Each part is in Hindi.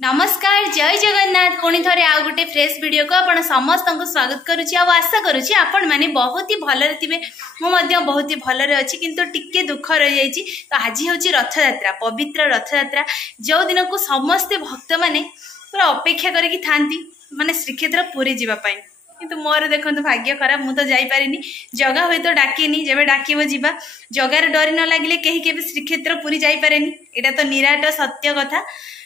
नमस्कार जय जगन्नाथ पुणी थे आउ गोटे फ्रेश वीडियो को आपण समस्त को स्वागत करुच्ची आशा करुच्ची आपण मैंने बहुत ही भलरे थे मुझे बहुत ही भलरे अच्छी किंतु टिके दुख रही जाइए। तो आज हूँ रथयात्रा पवित्र रथयात्रा जो दिन को समस्ते भक्त मैंने पूरा अपेक्षा करके था माने श्रीक्षेत्र पुरी जावाई किंतु मोर देखो भाग्य खराब मुझे जापारे जगह हुए तो डाकिनी जब डाक जा जगार डरी न लगे कहीं श्रीक्षेत्र पुरी जापारे यहाँ तो निराट सत्य कथा।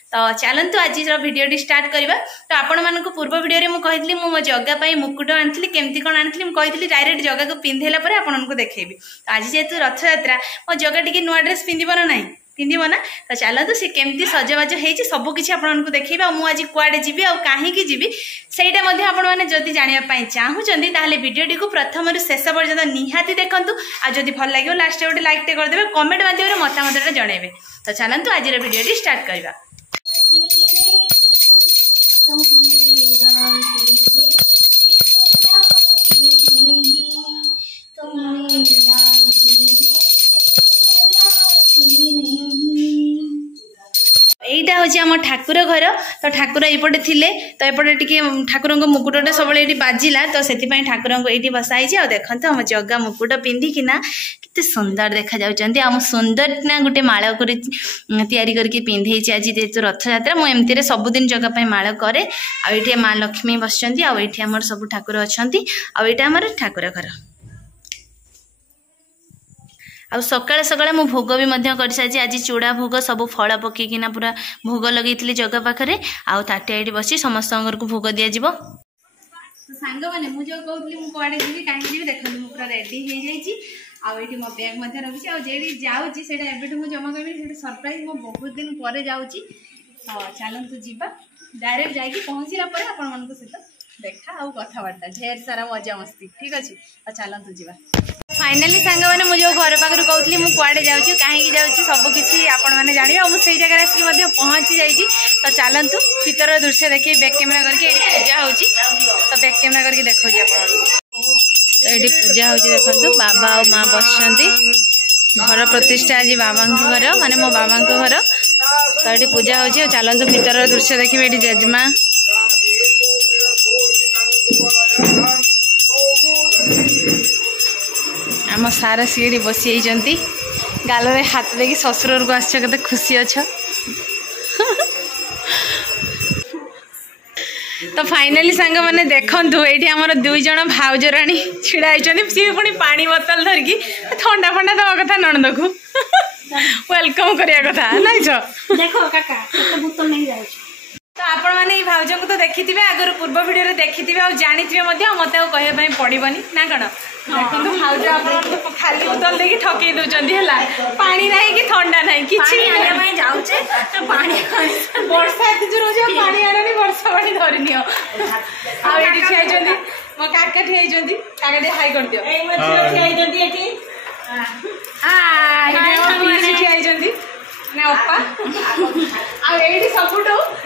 तो चलतु आज भिडियो स्टार्ट करवा। तो आपण मान पूर्व वीडियो में कही मो जगह मुकुट आनी केमती कौन आनी कही डायरेक्ट जगह को पिंधेला आपको देखेबी। तो आज जेहेतु रथयात्रा मो जगह टी नुआ ड्रेस पिंधब ना ना पिंधब ना। तो चलतु सी केमती सजबाज हो सबकि आपको देखेबी मुझे कुआडे जी आ कहीं जी सहीटा आपने जानापी चाहूँगी ताहले वीडियो टी प्रथम शेष पर्यंत निहाती देखूँ। आ जदि भल लगे लास्ट गोटे लाइक करदे कमेंट माध्यम मतामत जनइबे। तो चलतु आज वीडियो स्टार्ट करवा। এইটা হচ্ছে আমার ঠাকুর ঘর। তো ঠাকুর এইপटे थिले तो एपटे टिके ठाकुर मुकुटे सब बाजिला तो से ठाकुर ये बसाई आ देखते आम जगह मुकुट पिंधिकिना केते सुंदर देखा जाउचंती। आम सुंदर ना गोटे माळ करके पिंधे आज जेहेतु रथयात्रा मुझे सबुदिन जगह माळ करे। आईटी माँ लक्ष्मी बसचंती आईटी आम सब ठाकुर अच्छा आईटा आम ठाकुर घर। आ सकाଳେ सकाଳେ मु भोग भी कर सारी आज चूड़ा भोग सब फल पकईकिना पूरा भोग लगे जगह पाखे आउ ताटिया ये बसी समस्त घर को भोग दि जा। सांग मैंने मुझे कहती मुझे जी कहीं जी देखते मुझे पूरा रेडी हो जाइए मो बैग रखी आगे जाऊँगी से जमा करी सरप्राइज मो बहुत दिन पर जाऊँगी। तो चलतु जीवा डायरेक्ट जाकि पहुँचला आपण सहित देखा आउ कथबार्ता ढेर सारा मजा मस्ती ठीक अच्छे। तो चलतु जीवा फाइनाली सांग मैंने मुझे घर पाखे कहती मुझे जाऊँगी कहीं जाऊँगी सबकि आपण मैंने जानवे और मुझे जगह आसिक पहुँची जाइए। तो चलतु भीतर दृश्य देखिए बैक कैमेरा करके पूजा हो तो बैक कैमेरा करके देखा तो ये पूजा हो देखो बाबा और माँ बस घर प्रतिष्ठा आज बाबा घर माने मो बाबा घर। तो ये पूजा हो चलतु भीतर दृश्य देखिए ये जेजमा आम सारा सीढ़ी बसी गाल में हाथ देखिए ससुर को आस के खुशी अच्छा। तो फाइनाली सांग मैंने देखु ये आम दुई जन भाउज राणी छिड़ा सी पुणी पानी बोतल धरिकी ठंडा फंडा दवा कथा नणंद को वेलकम करिया कथा नाइ देखो काका बोतल नहीं जाए। तो आपण मैंने भाउज को तो देखी थे आगर पूर्व वीडियो देखी थे और जानी मत कहवाई पड़ोनी ना कौन देखो भाउज आप खाली बोतल देखिए ठकई दौरान है पानी ना कि ठंडा ना कि जाऊे वर्षा एत जोर हो पानी आनी वर्षा पानी धरी नि ठिया मो काका ठिया काका टे हाई कर दियो ठिया अपा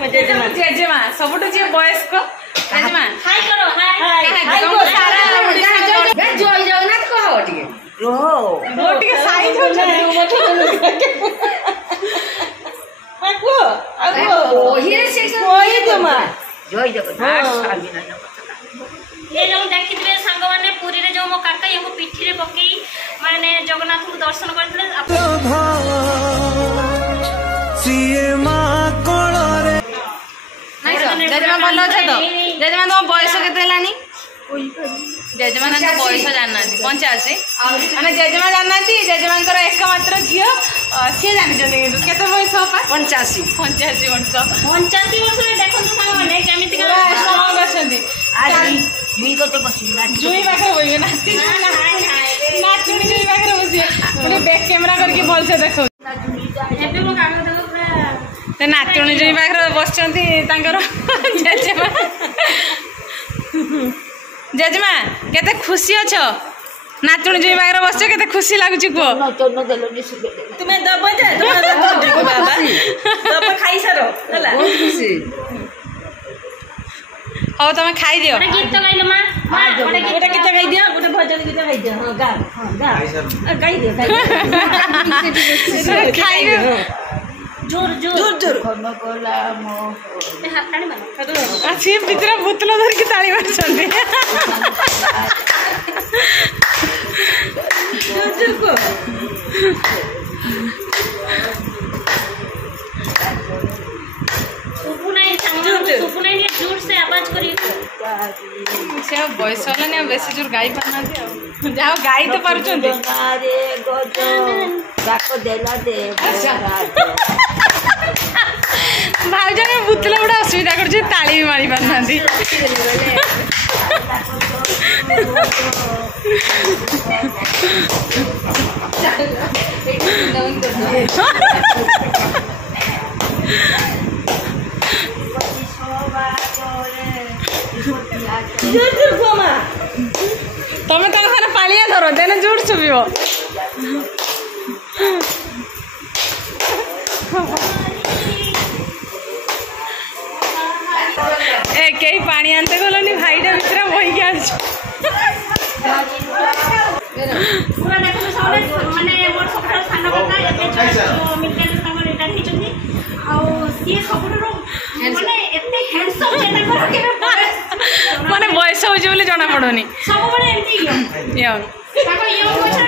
जेजेमा सबुठ जी वयस्क जेजेमा जय जगन्नाथ कह टे साइज जय जगन्नाथ ये जो देखिए सांग मैंने पुरी रे जो मो काका ये पिठी रे पकई माने जगन्नाथ को दर्शन करते जेजेमा भल अच्छे तो जेजेमा तुम बयस के जेजेमा बयस जानना 85 मैंने जेजेमा जानना जेजेमा एकमात्र झील सी जानी केते बयस 85 वर्ष 85 वर्ष देखो सांग मैंने केमिति स्ट्रांग अच्छे जुई को तो बस जुई पाखे बोइबे नाती नाचुनी जुई पाखे बसिए पूरे बैक कैमरा करके भल से देखो एबे मो काका देखो पूरा नाचुनी जुई पाखे बसचंती तांकर जेजेमा जेजेमा केते खुशी अछो नाचुनी जुई पाखे बसछ केते खुशी लागुची को तुम्हें दब दे तुम्हें बाबा दब खाई सारो हला बहुत खुशी हो तुम खाई दियो गीत गाइलो मां गोटे गीत गाई दियो गोटे भजन गीत गाई दियो हां गा गाई दियो खाई जोर जोर जोर जोर हाताड़ी मानो सी भितर बोतल धरिकी ताली मारछन्ती जोर जोर को सुपुनाई सुपुनाई जोर से आवाज करी से बयस होलानी बेसी जोर गाई पाना जाओ गाई तो पारुछन्ती भाउजा ने बुतला गुड़ा असुविधा कर ताली भी मारी पाना तमें तो खाना पालिया धर देने जोर शुभ ए कई पानी आनते गलनी भाईटा भितर बही के पूरा देखो सबले माने मोर सखर सानो काका एते जो मिलते तमर रिटायर हिचंदी आ सी सबरो माने एते हैंडसम जेना कर के माने बयस हो जे जना पड़ोनी सब बळे एंती यो काका यो पछरे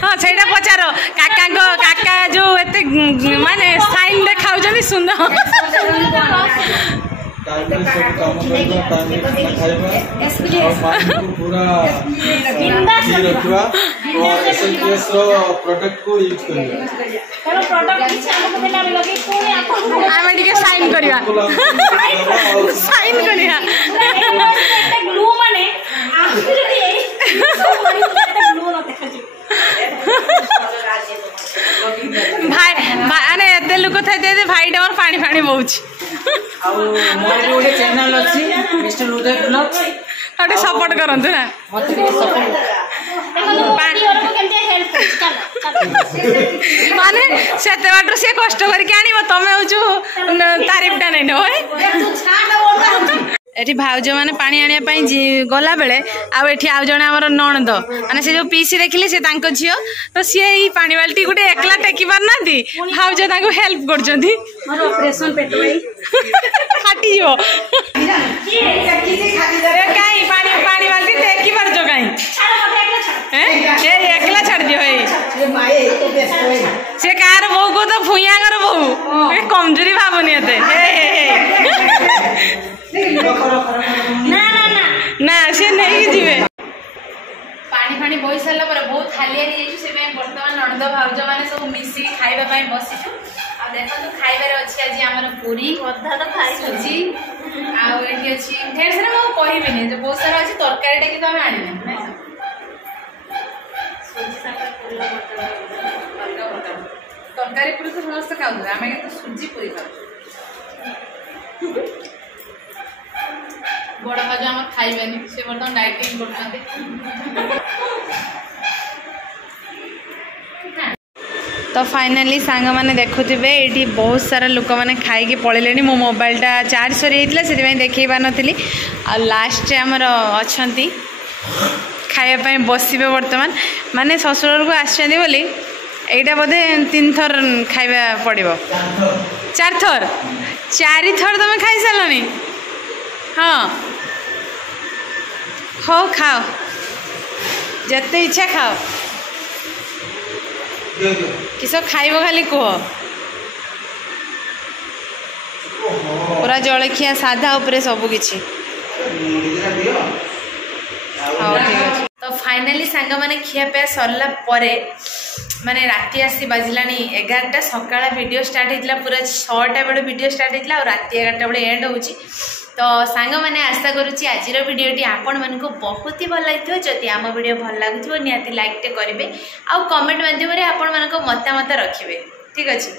हाँ सेटा पचार काका जो एते माने साइन देखाउ सुंदर साइन करिया भाई माने एते लोक थाई दे भाई डर पानी पानी बहुच आउ मोर गोटे चैनल अछि मिस्टर उदय ब्लॉग्स अटे सपोर्ट करंतु ना मते सपोर्ट माने सेते बाटर से कष्ट करके आनिबो तमे होचु तारीफटा नै न होय एठी भाउज माने पानी आनिया पई गला बेले आ एठी आउ जणे हमर नणद माने से जो पीसी देखिले से तांको झियो तो से ई पानी बाल्टी गुटे एकला टेकी पार नांती भाउज तांको हेल्प करजंती मोर ऑपरेशन पेटोई फाटी जो काई पानी पानी बाल्टी टेकी पार जो काई ए एकला छाड़ दियो ए से कार बहू को तो भुइया कर बहू ए कमजोरी भावनी एते ना ना ना ना से नहीं जीवे पानी पानी बोई सारा पर बहुत हालिया रे जेछु से में वर्तमान नणद भाउज माने सब मिसी खाइबा पई बसिछु आ देखो तो खाइबा रे अछि आज हमर पूरी अधा तो खाई सुजी आ एठी अछि ढेर सारा हम कहिबेनी जो बहुत सारा अछि तरकारी टे कि तो हम आनिबे सुजी सागर पूरा बटर तरकारी पूरी तो समस्त खाऊ आमे के तो सुजी पूरी खाऊ बड़ा भाज आम खाइबेनी से बर्तमान डाइटिंग करते तो फाइनाली सांग मैंने देखुवे ये बहुत सारा लोक मैंने खाई पड़े मो मोबाइलटा चार्ज सरी से देखी पार नी आ लास्ट आमर अच्छा खायापी बसबे बर्तमान माने ससुर को आसछन्ती बोली एटा बोधे 3 थर खाइबा पड़ो 4 थर 4 थर तुम खाई सारे हाँ हो खाओ जिते इच्छा खाओ किस खाइब खाली कह पूरा जलखिया साधा उपरे सबकि हाँ ठीक है तो फाइनाली सांग मैंने खियापिया सरला परे माने राति आसी बाजिलानी 11टा सकाळ वीडियो स्टार्ट होता पूरा 6टा बेले वीडियो स्टार्ट होता और राति 11टा बेले एंड होची तो सांग मैंने आशा करुच्ची आज वीडियोटी आपण मानक बहुत ही भल लगी जदि आम वीडियो भल लगुव निहाती लाइकटे करेंगे आउ कमेंट माध्यम आपण मानक मतामत रखिए ठीक अच्छे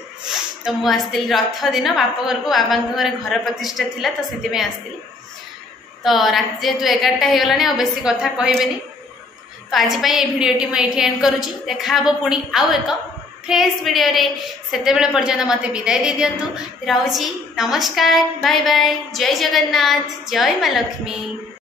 तो मुझे आसती रथ दिन बाप घर को बाबा घर प्रतिष्ठा थिला तो से आसती तो रात जेहेतु 11टा हो गलानी आ बेसी कथा कहबेनी तो आज ये भिडियोटी मुझे एंड करुच्ची देखा पुणी आउ एक फ्रेश वीडियो रे सेते बेले पर्यंत मते विदाय दे दियंतु रहउची नमस्कार बाय बाय जय जगन्नाथ जय माँ लक्ष्मी।